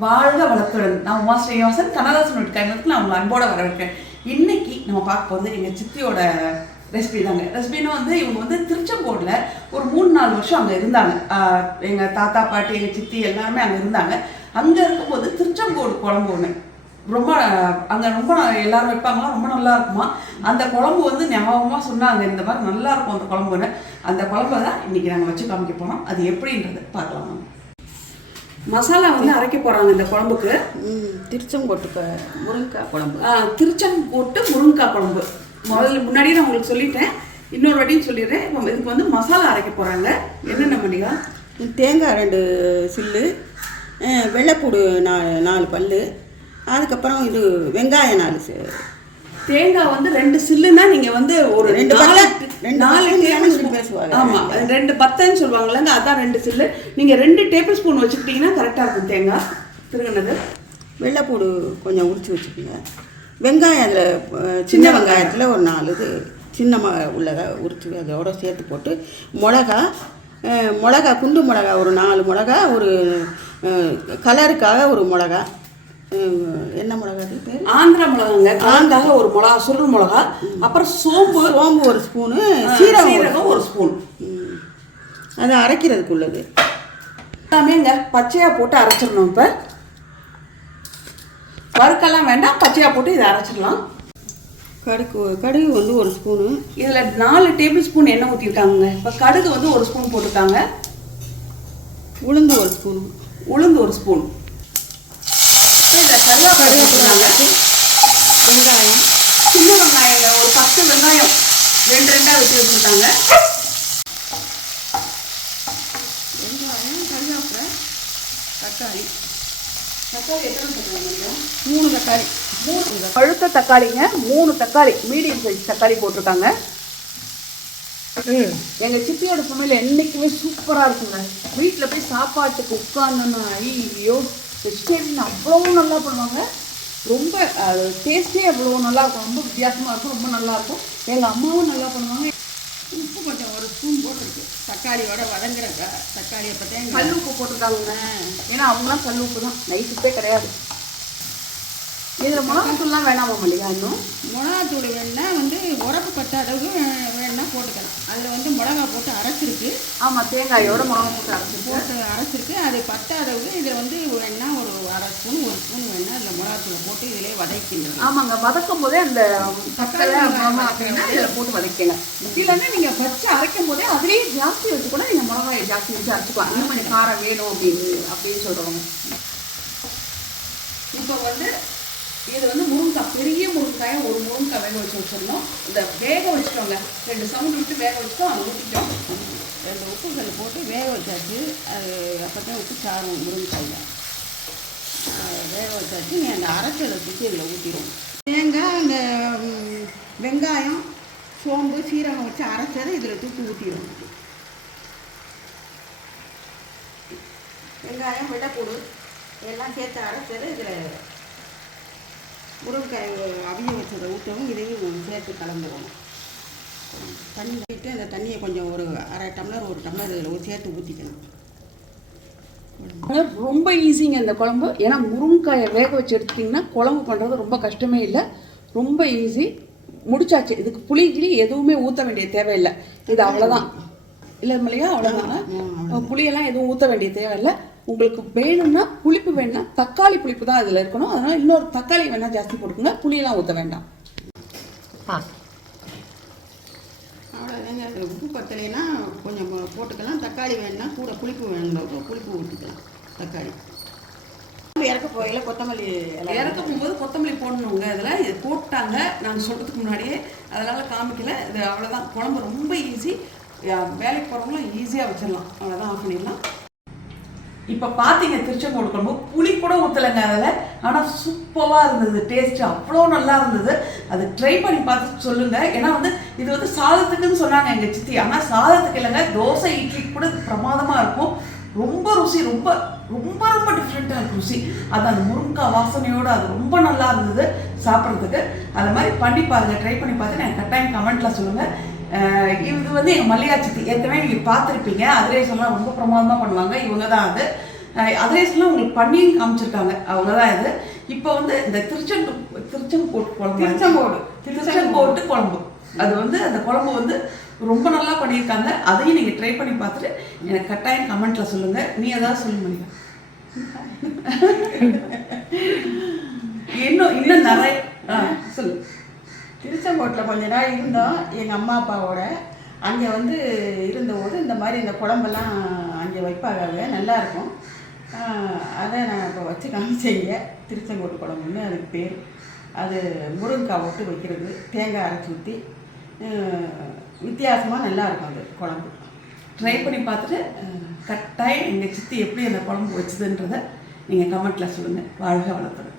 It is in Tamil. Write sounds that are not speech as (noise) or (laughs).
வாழ்க வளத்துடன். நான் உமா ஸ்ரீனிவாசன் கனதாசன் வீட்டு நான் உங்களை அன்போட வரவேற்கிறேன். இன்னைக்கு நம்ம பார்க்க போகிறது எங்கள் சித்தியோட ரெசிபி தாங்க. ரெசிபின்னா வந்து இவங்க வந்து திருச்செங்கோடில் ஒரு மூணு நாலு வருஷம் அங்கே இருந்தாங்க. எங்கள் தாத்தா பாட்டி எங்கள் சித்தி எல்லாருமே அங்கே இருந்தாங்க. அங்கே இருக்கும்போது திருச்செங்கோடு குழம்பு ஒன்று ரொம்ப அங்கே ரொம்ப எல்லாரும் வைப்பாங்களா? ரொம்ப நல்லா இருக்குமா? அந்த குழம்பு வந்து ஞாபகமாக சொன்னாங்க. இந்த மாதிரி நல்லா இருக்கும் அந்த குழம்புன்னு. அந்த குழம்பு தான் இன்னைக்கு நாங்கள் வச்சு காமிக்க போனோம் அது எப்படின்றது பார்க்கலாம். மசாலா வந்து அரைக்க போகிறாங்க இந்த குழம்புக்கு. ம் திருச்செங்கோட்டு க முருங்கைக்காய் குழம்பு. ஆ, திருச்செங்கோட்டு முருங்கைக்காய் குழம்பு. முதல்ல முன்னாடியே நான் உங்களுக்கு சொல்லிட்டேன். இன்னொரு வாட்டியும் சொல்லிடுறேன். இப்போ இதுக்கு வந்து மசாலா அரைக்க போகிறாங்க என்னென்ன மணிகா தேங்காய் ரெண்டு சில்லு வெள்ளைப்பூடு நாலு நாலு பல் அதுக்கப்புறம் இது வெங்காயம் நாலு தேங்காய் வந்து ரெண்டு சில்லுனா நீங்க வந்து ஒரு ரெண்டு நாலு நாலு டேபிள் ஸ்பூன். பேசுவாங்க. ஆமா ரெண்டு பத்தைன்னு சொல்லுவாங்கல்லங்க அதான் ரெண்டு சில்லு. நீங்க ரெண்டு டேபிள் ஸ்பூன் வச்சுக்கிட்டீங்கன்னா கரெக்டா இருக்கும் தேங்காய். திருகுனது. வெள்ளைப்பூடு கொஞ்சம் உரிச்சு வச்சுக்கோங்க. வெங்காயம் அதில் சின்ன வெங்காயத்தில் ஒரு நாலு இது சின்ன ம உள்ளதை உரிச்சு அதோட சேர்த்து போட்டு மிளகா மிளகா குண்டு மிளகா ஒரு நாலு மிளகா ஒரு கலருக்காக ஒரு மிளகா. என்ன மிளகா அது பேர்? ஆந்திரா மிளகாங்க. காந்தாக ஒரு மிளகா சுருள் மிளகா. அப்புறம் சோம்பு. சோம்பு ஒரு ஸ்பூனு சீரகம் ஒரு ஸ்பூன். அது அரைக்கிறதுக்கு உள்ளது எல்லாமே இங்க பச்சையா போட்டு அரைச்சிடணும் இப்ப. வறுக்கெல்லாம் வேண்டாம் பச்சையா போட்டு இதை அரைச்சிடலாம். கடுகு கடுகு வந்து ஒரு ஸ்பூனு. இதுல நாலு டேபிள் ஸ்பூன் எண்ணெய் ஊற்றிருக்காங்க இப்போ கடுகு வந்து ஒரு ஸ்பூன் போட்டுருக்காங்க. உளுந்து ஒரு ஸ்பூனு. உளுந்து ஒரு ஸ்பூன். இதில் கருவேப்பிலை போட்டுருக்காங்க வெங்காயம். சின்ன வெங்காயம். ஒரு பத்து வெங்காயம். ரெண்டு ரெண்டாக வெட்டி வச்சுருக்காங்க. வெங்காயம் கருவேப்பிலை தக்காளி. தக்காளி எத்தனை போட்டுருக்காங்க மூணு தக்காளி. மூணு பழுத்த தக்காளிங்க மூணு தக்காளி. மீடியம் சைஸ் தக்காளி போட்டிருக்காங்க. எங்க சித்தியோட சமையல் என்னைக்குமே சூப்பரா இருக்குங்க. வீட்டில் போய் சாப்பாட்டுக்கு உட்கார்ந்தோன்னா ஐயோ. வெஜிடேரியன் அவ்வளோ நல்லா பண்ணுவாங்க. ரொம்ப டேஸ்டே அவ்வளோ நல்லா இருக்கும். ரொம்ப வித்தியாசமா இருக்கும். ரொம்ப நல்லா இருக்கும். எங்க அம்மாவும் நல்லா பண்ணுவாங்க. உப்பு கொஞ்சம் ஒரு ஸ்பூன் போட்டிருக்கு. தக்காளியோட வதங்குற க- தக்காளி அப்போ தேங்காய் கல் உப்பு போட்டிருக்காங்க ஏன்னா அவங்களாம் கல் உப்பு தான். நைட் உப்பே கிடையாது. இதில் மிளகாத்தூள்லாம் வேணாமா மல்லிகா இன்னும்? மிளகாத்தூள் வேணுன்னா வந்து உரப்பு பத்தாதவு வேணுன்னா போட்டுக்கலாம். அதில் வந்து மிளகா போட்டு அரைச்சிருக்கு. ஆமாம் தேங்காயோட மிளகா போட்டு அரைச்சிருப்போம் போட்டு அரைச்சிருக்கு. அது பத்தாதவு இதில் வந்து வேணுன்னா ஒரு அரை ஸ்பூன் ஒரு ஸ்பூன் வேணுன்னா அதில் மிளகாத்தூளை போட்டு இதிலே வதக்கின்றலாம் ஆமாங்க வதக்கும் போதே அந்த தக்காளி அப்படின்னா இதில் போட்டு வதக்கணும் இல்லைன்னா நீங்கள் வச்சு அரைக்கும் போதே அதுலேயே ஜாஸ்தி வச்சு கூட நீங்கள் மிளகாயை ஜாஸ்தி வச்சு அரைச்சிக்கலாம். இன்னும் கொஞ்சம் காரம் வேணும் அப்படின்னு அப்படின்னு சொல்கிறவங்க இப்போ வந்து இது வந்து முருங்கைக்காய் பெரிய முருங்கைக்காயை ஒரு முருங்கைக்காய் வேக வச்சு வச்சிடணும். இந்த வேக வச்சுட்டோங்க ரெண்டு சவுண்டு விட்டு வேக வச்சுட்டோம் அதை ஊற்றிட்டோம் ரெண்டு உப்புகள் போட்டு வேக வச்சாச்சு. அது அப்போதான் உப்பு சாரும் முருங்கைக்காயில். வேக வச்சாச்சு. நீ அந்த அரைச்சலை தூக்கி இதில் ஊற்றிடுவோம் தேங்காய் அந்த வெங்காயம் சோம்பு சீரகம் வச்சு அரைச்சதை இதில் தூக்கி ஊற்றிடுவோம் வெங்காயம் விடக்கூடு எல்லாம் சேர்த்து அரைச்சதை இதில் முருங்கைக்காய் அவிய வச்சதை ஊற்றவும் இதையும் சேர்த்து கலந்துருவோம் தண்ணி விட்டு அந்த தண்ணியை கொஞ்சம் ஒரு அரை டம்ளர் ஒரு டம்ளர் இதில் சேர்த்து ஊற்றிக்கணும் ரொம்ப ஈஸிங்க இந்த குழம்பு. ஏன்னா முருங்கைக்காயை வேக வச்சு எடுத்துட்டிங்கன்னா குழம்பு பண்ணுறது ரொம்ப கஷ்டமே இல்லை. ரொம்ப ஈஸி முடிச்சாச்சு. இதுக்கு புளி கிளி எதுவுமே ஊற்ற வேண்டிய தேவையில்லை. இது அவ்வளோதான் இல்லை மல்லிகா அவ்வளோதாங்க புளியெல்லாம் எதுவும் ஊற்ற வேண்டிய தேவையில்லை. உங்களுக்கு வேணும்னா புளிப்பு வேணும்னா தக்காளி புளிப்பு தான் இதில் இருக்கணும். அதனால் இன்னொரு தக்காளி வேணால் ஜாஸ்தி போட்டுக்கோங்க. புளியெல்லாம் ஊற்ற வேண்டாம். அவ்வளோதாங்க உப்பு பத்தலைன்னா கொஞ்சம் போட்டுக்கலாம். தக்காளி வேணும்னா கூட புளிப்பு வேணும் புளிப்பு ஊற்றிக்கலாம் தக்காளி. இறக்க போகையில் கொத்தமல்லி இறக்க போகும்போது கொத்தமல்லி போடணுங்க அதில். இது போட்டாங்க. நாங்கள் சொல்கிறதுக்கு முன்னாடியே. அதனால் காமிக்கல. இது அவ்வளோதான் குழம்பு ரொம்ப ஈஸி வேலைக்கு போகிறவங்களும் ஈஸியாக வச்சிடலாம். அவ்வளோதான் ஆஃப் பண்ணிடலாம் இப்போ பார்த்தீங்க திருச்செங்கோடு குழம்பு புளி கூட ஊற்றலைங்க அதில். ஆனால் சூப்பராக இருந்தது டேஸ்ட்டு அவ்வளோ நல்லா இருந்தது. அது ட்ரை பண்ணி பார்த்து சொல்லுங்கள் ஏன்னா வந்து இது வந்து சாதத்துக்குன்னு சொன்னாங்க எங்கள் சித்தி. ஆனால் சாதத்துக்கு இல்லைங்க தோசை இட்லி கூட இது பிரமாதமாக இருக்கும். ரொம்ப ருசி ரொம்ப ரொம்ப ரொம்ப டிஃப்ரெண்ட்டாக இருக்கு ருசி. அது அந்த முருங்கைக்காய் வாசனையோடு அது ரொம்ப நல்லா இருந்தது சாப்பிட்றதுக்கு. அது மாதிரி பண்ணி பாருங்கள் ட்ரை பண்ணி பார்த்து எனக்கு கட்டாயம் கமெண்ட்டில் சொல்லுங்கள் இது வந்து எங்கள் மல்லிகா சித்தி ஏற்கனவே நீங்கள் பார்த்துருப்பீங்க. அதிலே சொல்லலாம் ரொம்ப பிரமாதமாக பண்ணுவாங்க. இவங்க தான் அது அதர்வைஸ்லாம் உங்களுக்கு பண்ணியும் காமிச்சிருக்காங்க. அவங்க தான் இது. இப்போ வந்து இந்த திருச்செங் திருச்செங்கோட்டு குழம்பு. திருச்செங்கோடு. திருச்செங்கோட்டு குழம்பு. அது வந்து அந்த குழம்பு வந்து ரொம்ப நல்லா பண்ணியிருக்காங்க. அதையும் நீங்கள் ட்ரை பண்ணி பார்த்துட்டு எனக்கு கட்டாயம் கமெண்ட்டில் சொல்லுங்கள் நீ ஏதாவது சொல்ல முடியும் (laughs) இன்னும் இன்னும் நிறைய திருச்செங்கோட்டில் கொஞ்ச நாள் இருந்தோம் எங்கள் அம்மா அப்பாவோட. அங்கே வந்து இருந்தபோது இந்த மாதிரி இந்த குழம்பெல்லாம் அங்கே வைப்பாங்க நல்லாயிருக்கும் அதை நான் இப்போ வச்சு காமிச்சேங்க. திருச்செங்கோட்டு குழம்புன்னு அதுக்கு பேர். அது முருங்கைக்காய் போட்டு வைக்கிறது தேங்காய் அரைச்சி ஊற்றி வித்தியாசமாக நல்லாயிருக்கும் அது குழம்பு. ட்ரை பண்ணி பார்த்துட்டு கட்டாயம் எங்கள் சித்தி எப்படி அந்த குழம்பு வச்சதுன்றதை நீங்கள் கமெண்ட்டில் சொல்லுங்கள் வாழ்க வளர்த்துங்க